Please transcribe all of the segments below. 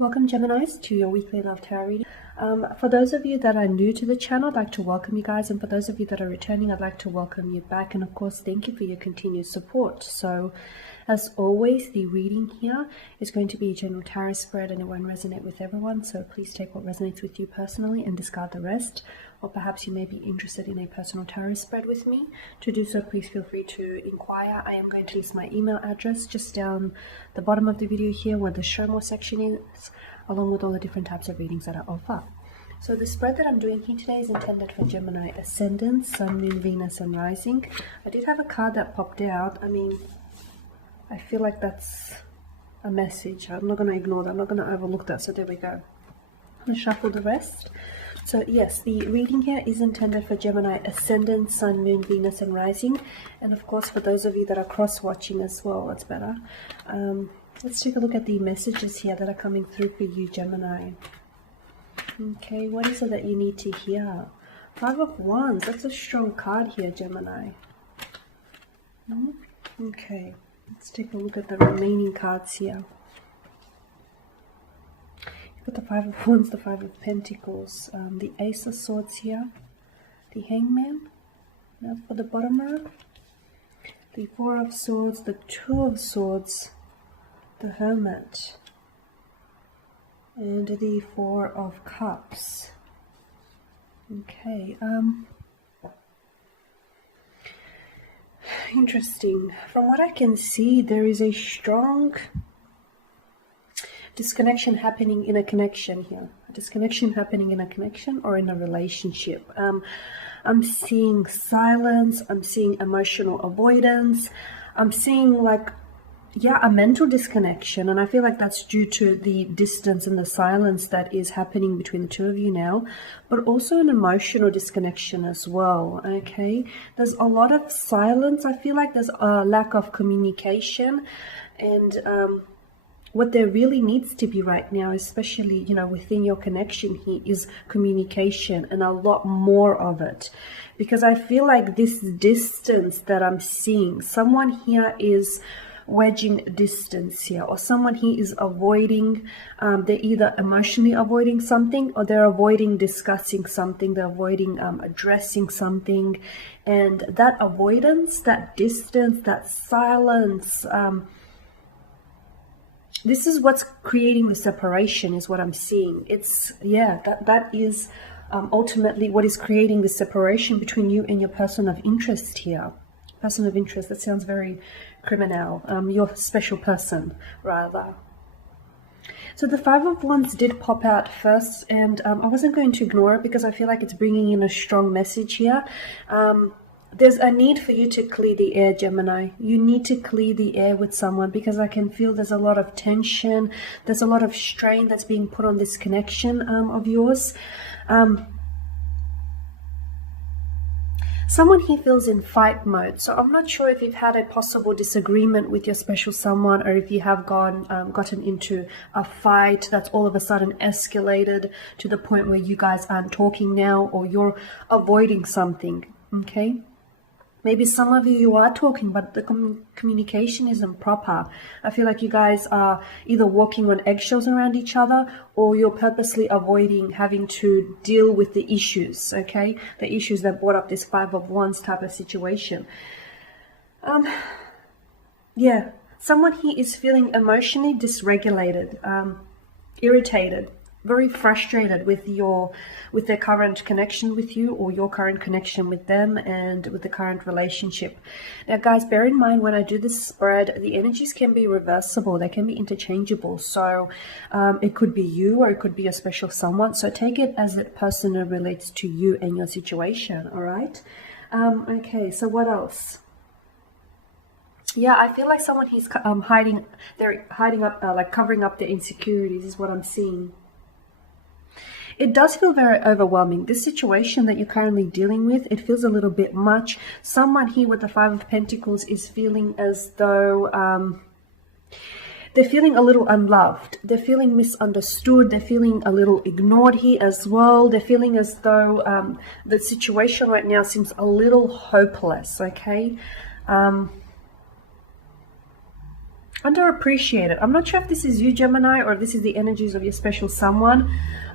Welcome, Geminis, to your weekly love tarot reading. For those of you that are new to the channel, I'd like to welcome you guys, and for those of you that are returning, I'd like to welcome you back, and of course thank you for your continued support. So as always, the reading here is going to be a general tarot spread and it won't resonate with everyone, so please take what resonates with you personally and discard the rest. Or perhaps you may be interested in a personal tarot spread with me. To do so, please feel free to inquire. I am going to list my email address just down the bottom of the video here where the show more section is, along with all the different types of readings that I offer. So the spread that I'm doing here today is intended for Gemini Ascendant, Sun, Moon, Venus and Rising. I did have a card that popped out. I mean, I feel like that's a message. I'm not going to ignore that. I'm not going to overlook that. So there we go. Let's shuffle the rest. So yes, the reading here is intended for Gemini Ascendant, Sun, Moon, Venus and Rising. And of course, for those of you that are cross-watching as well, that's better. Let's take a look at the messages here that are coming through for you, Gemini. Okay, what is it that you need to hear? Five of Wands, that's a strong card here, Gemini. Okay, let's take a look at the remaining cards here. You've got the Five of Wands, the Five of Pentacles, the Ace of Swords here, the Hangman, now for the bottom row, the Four of Swords, the Two of Swords, the Hermit, and the Four of Cups. Okay, interesting. From what I can see, there is a strong disconnection happening in a connection here. A disconnection happening in a connection or in a relationship. I'm seeing silence. I'm seeing emotional avoidance. I'm seeing a mental disconnection, and I feel like that's due to the distance and the silence that is happening between the two of you now, but also an emotional disconnection as well. Okay, there's a lot of silence. I feel like there's a lack of communication, and what there really needs to be right now, especially within your connection here, is communication, and a lot more of it, because I feel like this distance that I'm seeing, someone here is wedging distance here, or someone here is avoiding, they're either emotionally avoiding something, or they're avoiding discussing something, they're avoiding addressing something. And that avoidance, that distance, that silence, this is what's creating the separation, is what I'm seeing. It's, yeah, that is ultimately what is creating the separation between you and your person of interest here. Person of interest, that sounds very criminal. Your special person, rather. So the Five of Wands did pop out first, and I wasn't going to ignore it because I feel like it's bringing in a strong message here. There's a need for you to clear the air, Gemini. You need to clear the air with someone, because I can feel there's a lot of tension. There's a lot of strain that's being put on this connection of yours. Someone here feels in fight mode. So I'm not sure if you've had a possible disagreement with your special someone, or if you have gotten into a fight that's all of a sudden escalated to the point where you guys aren't talking now, or you're avoiding something. Okay, maybe some of you are talking, but the communication isn't proper. I feel like you guys are either walking on eggshells around each other, or you're purposely avoiding having to deal with the issues, okay? The issues that brought up this Five of Wands type of situation. Yeah, someone here is feeling emotionally dysregulated, irritated, very frustrated with their current connection with you, or your current connection with them, and with the current relationship. Now guys, bear in mind, when I do this spread, the energies can be reversible, they can be interchangeable. So it could be you, or it could be a special someone, so take it as it personally relates to you and your situation. All right, okay, so what else? Yeah, I feel like someone is hiding up, like covering up their insecurities, is what I'm seeing. It does feel very overwhelming. This situation that you're currently dealing with, it feels a little bit much. Someone here with the Five of Pentacles is feeling as though they're feeling a little unloved. They're feeling misunderstood. They're feeling a little ignored here as well. They're feeling as though the situation right now seems a little hopeless, okay? underappreciated. I'm not sure if this is you, Gemini, or this is the energies of your special someone,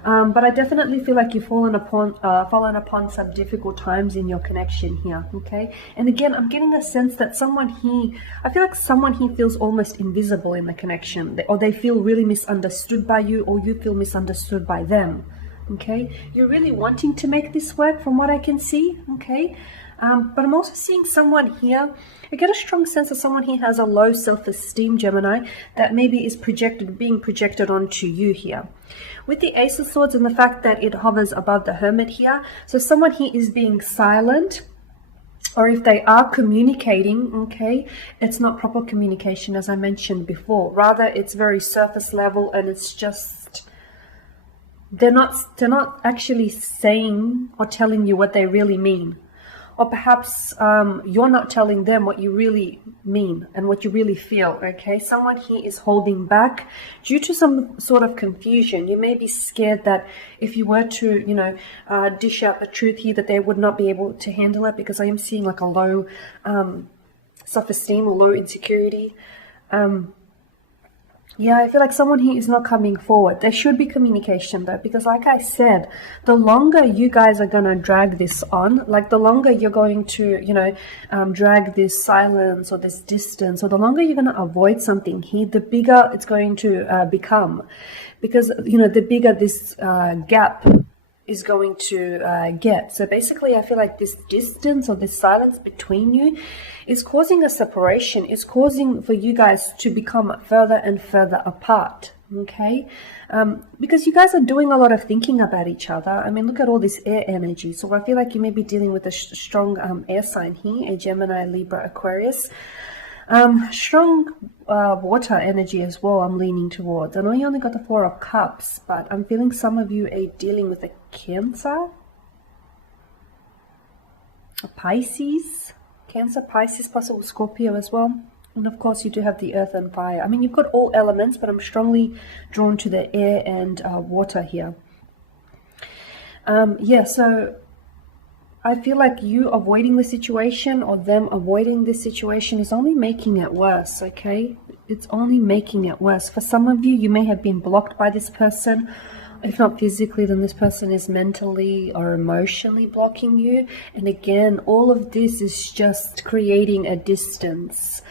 but I definitely feel like you've fallen upon some difficult times in your connection here. Okay, and again, I'm getting a sense that I feel like someone here feels almost invisible in the connection, or they feel really misunderstood by you, or you feel misunderstood by them. Okay, you're really wanting to make this work from what I can see. Okay, but I'm also seeing someone here. I get a strong sense that someone here has a low self-esteem, Gemini, that maybe is being projected onto you here. With the Ace of Swords and the fact that it hovers above the Hermit here, so someone here is being silent, or if they are communicating, okay, it's not proper communication, as I mentioned before. Rather, it's very surface level, and it's just they're not actually saying or telling you what they really mean. Or perhaps you're not telling them what you really mean and what you really feel, okay? Someone here is holding back due to some sort of confusion. You may be scared that if you were to, dish out the truth here, that they would not be able to handle it, because I am seeing like a low self-esteem or low insecurity. Yeah, I feel like someone here is not coming forward. There should be communication though, because like I said, the longer you guys are going to drag this on, like the longer you're going to, drag this silence or this distance, or the longer you're going to avoid something here, the bigger it's going to become. Because, the bigger this gap is going to get. So basically, I feel like this distance or this silence between you is causing a separation, is causing for you guys to become further and further apart, okay? Because you guys are doing a lot of thinking about each other. I mean, look at all this air energy. So I feel like you may be dealing with a strong air sign here, a Gemini, Libra, Aquarius. Strong water energy as well, I'm leaning towards. I know you only got the Four of Cups, but I'm feeling some of you are dealing with a Cancer, a Pisces, possible Scorpio as well. And of course you do have the earth and fire. I mean, you've got all elements, but I'm strongly drawn to the air and water here. So I feel like you avoiding the situation or them avoiding this situation is only making it worse, okay? It's only making it worse. For some of you, you may have been blocked by this person. If not physically, then this person is mentally or emotionally blocking you. And again, all of this is just creating a distance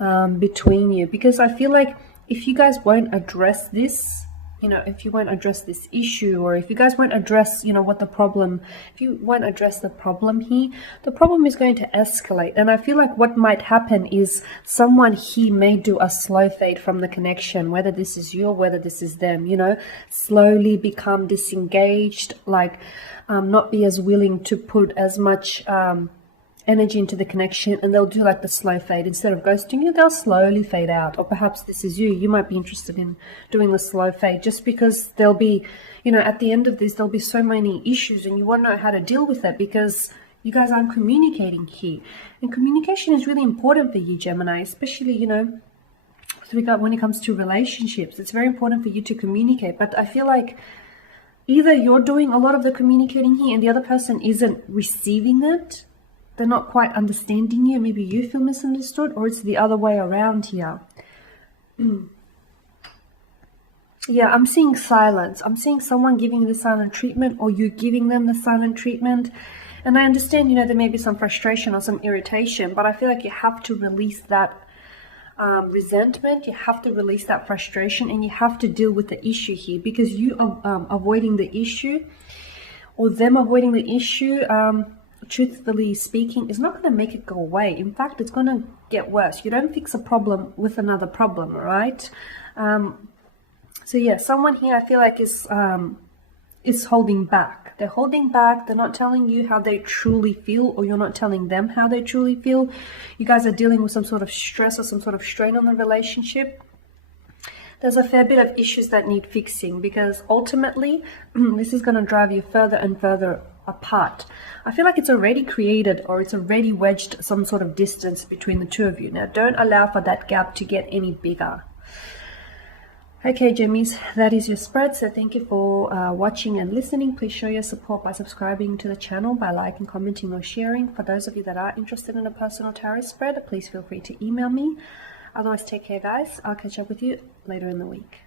between you. Because I feel like if you guys won't address this, if you won't address this issue, or if you guys won't address, if you won't address the problem here, the problem is going to escalate. And I feel like what might happen is someone here may do a slow fade from the connection, whether this is you or whether this is them, slowly become disengaged, like not be as willing to put as much energy into the connection, and they'll do like the slow fade. Instead of ghosting you, they'll slowly fade out. Or perhaps this is you might be interested in doing the slow fade, just because there'll be, at the end of this, there'll be so many issues and you won't know how to deal with it, because you guys aren't communicating here. And communication is really important for you, Gemini, especially, when it comes to relationships. It's very important for you to communicate. But I feel like either you're doing a lot of the communicating here and the other person isn't receiving it. They're not quite understanding you. Maybe you feel misunderstood, or it's the other way around here. Yeah, I'm seeing silence. I'm seeing someone giving you the silent treatment, or you giving them the silent treatment. And I understand, there may be some frustration or some irritation, but I feel like you have to release that resentment. You have to release that frustration, and you have to deal with the issue here, because you are avoiding the issue, or them avoiding the issue, truthfully speaking, is not going to make it go away. In fact, it's going to get worse. You don't fix a problem with another problem, right? So yeah, someone here I feel like is holding back. They're holding back. They're not telling you how they truly feel, or you're not telling them how they truly feel. You guys are dealing with some sort of stress or some sort of strain on the relationship. There's a fair bit of issues that need fixing, because ultimately this is going to drive you further and further apart. I feel like it's already created, or it's already wedged some sort of distance between the two of you. Now, don't allow for that gap to get any bigger. Okay, Gemmies, that is your spread. So thank you for watching and listening. Please show your support by subscribing to the channel, by liking, commenting, or sharing. For those of you that are interested in a personal tarot spread, please feel free to email me. Otherwise, take care, guys. I'll catch up with you later in the week.